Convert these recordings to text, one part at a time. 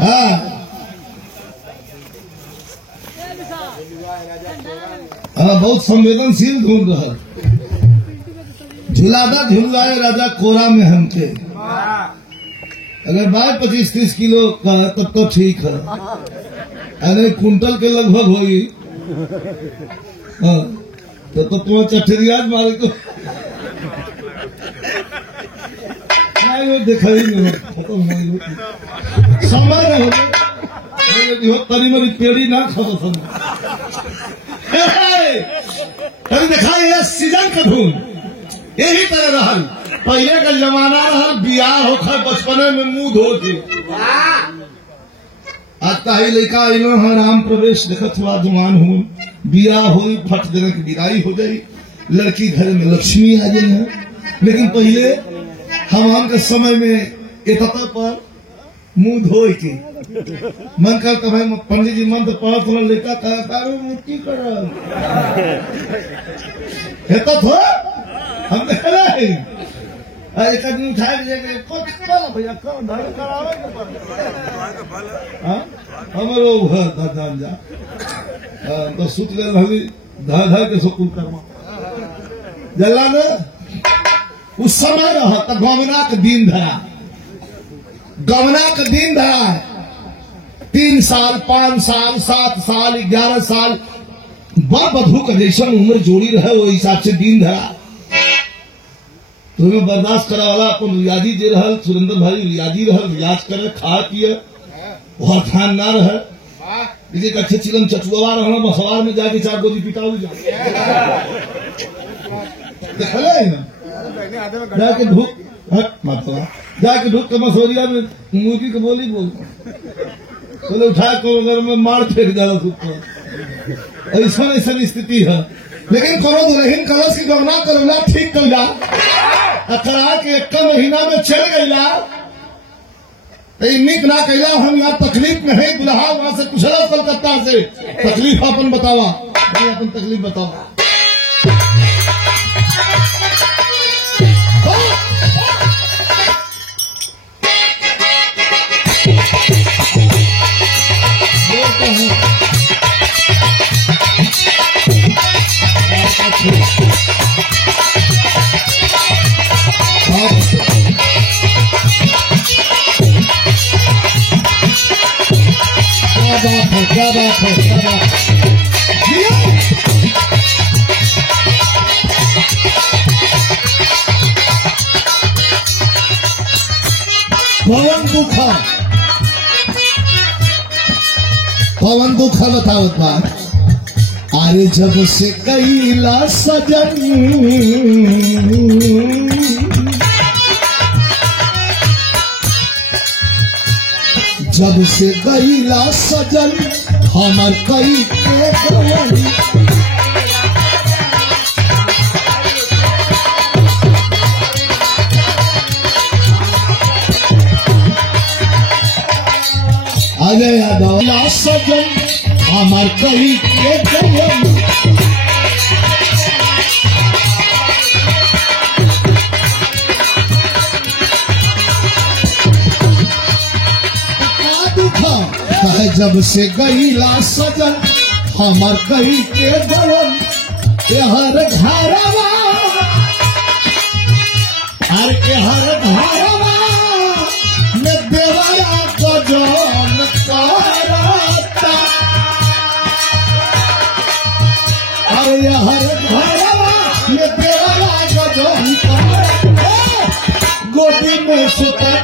हाँ हाँ, बहुत संवेदनशील ढूंढ रहा। झुलादा झुलवाए राजा कोरा में हमके। अगर 22-25-30 किलो का तब तो ठीक है, अगर कुंटल के लगभग होगी तो तुम्हें चठरियाज मारे को देखा ही नहीं, खत्म नहीं समय नहीं हो तरी मरी पेड़ी ना खो तरी देखा ये सीजन का धूम यही तरह रहल। पहले का जमाना रहल बियाह होकर बचपने में मुंह धो के। आज ताही लड़का अलो है राम प्रवेश देखत हुआ जवान हूँ, बियाह हुई फट देने की विदाई हो गई, लड़की घर में लक्ष्मी आ गई है। लेकिन पहले हम के समय में एक पर मुंह धो के मन करता भाई पंडित जी मंत्र पढ़त हो लड़का कलाकारों मूर्ति कर हम कहला है एक आदमी उठाए भैया हमारो दादा तो सुत गए धा के सुकुल कर्मा जला न उस समय रहा तो गमना के दिन धरा, गमना के दिन धरा है 3 साल 5 साल 7 साल 11 साल बर बधू का जैसा उम्र जोड़ी रहे वो हिसाब से दिन धरा। तुम्हें बर्दाश्त करा वाला अपन रियाजी दे रहा, सुरेंद्र भाई रियाजी रहा, रियाज करे खा पिए वहां खान ना रहे इसे अच्छे चिकन चटुआ रहा मसवार में जाके 4 गोली पिटाऊ जाके धूप जाके धूप के मसोरिया में मुर्गी को बोली बोले उठा को अगर में मार फेंक डाला धूप ऐसा ऐसा स्थिति है। लेकिन करो दुल्हन कलश की गमना करोला ठीक कर जा करा के 1 महीना में चल गईला निक ना कैला। हम यहाँ तकलीफ में है, दुल्हा वहां से पूछला कलकत्ता से तकलीफ अपन बतावा, अपन तकलीफ बतावा। क्या बात है पवन दुखा बतावत बात। अरे जब से कैला सजन जब से गईला सजन हमर कई के गवन अरे गईला सजन हमर कई के गवन जब से गईला सजन हमर कई के गवन हर घरवा हर घरवा में देवरा गजन करता। अरे हर घरवा में देवरा गजन करता, गोदी में सुता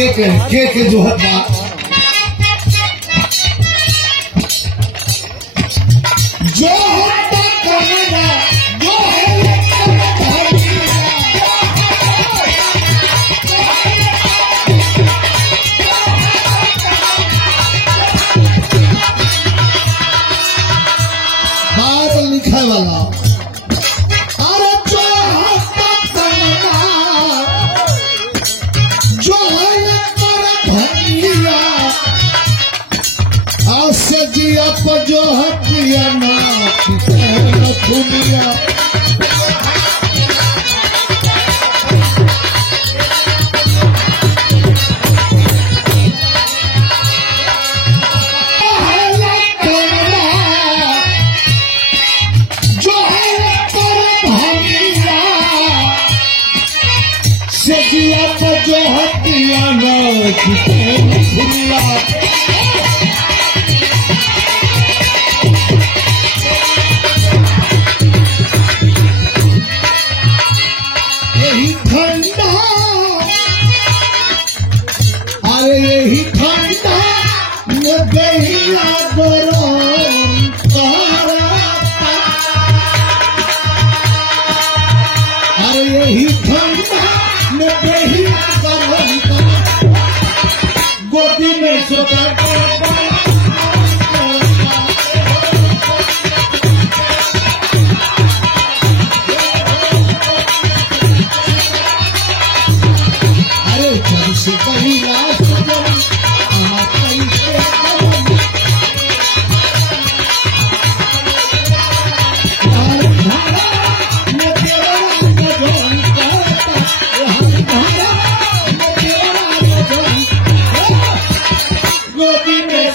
के जो हत्या जो हत्या करना जो बार लिखा वाला अरे जो हत्या करना जो से जिया पर जो हटिया ना दुनिया जो से जिया पर जो हटिया ना दुनिया यही ठंडा में गहिया गरम अरे यही ठंडा में गहिया गरम गोदी में सोता अरे जब से कहीं गोदी में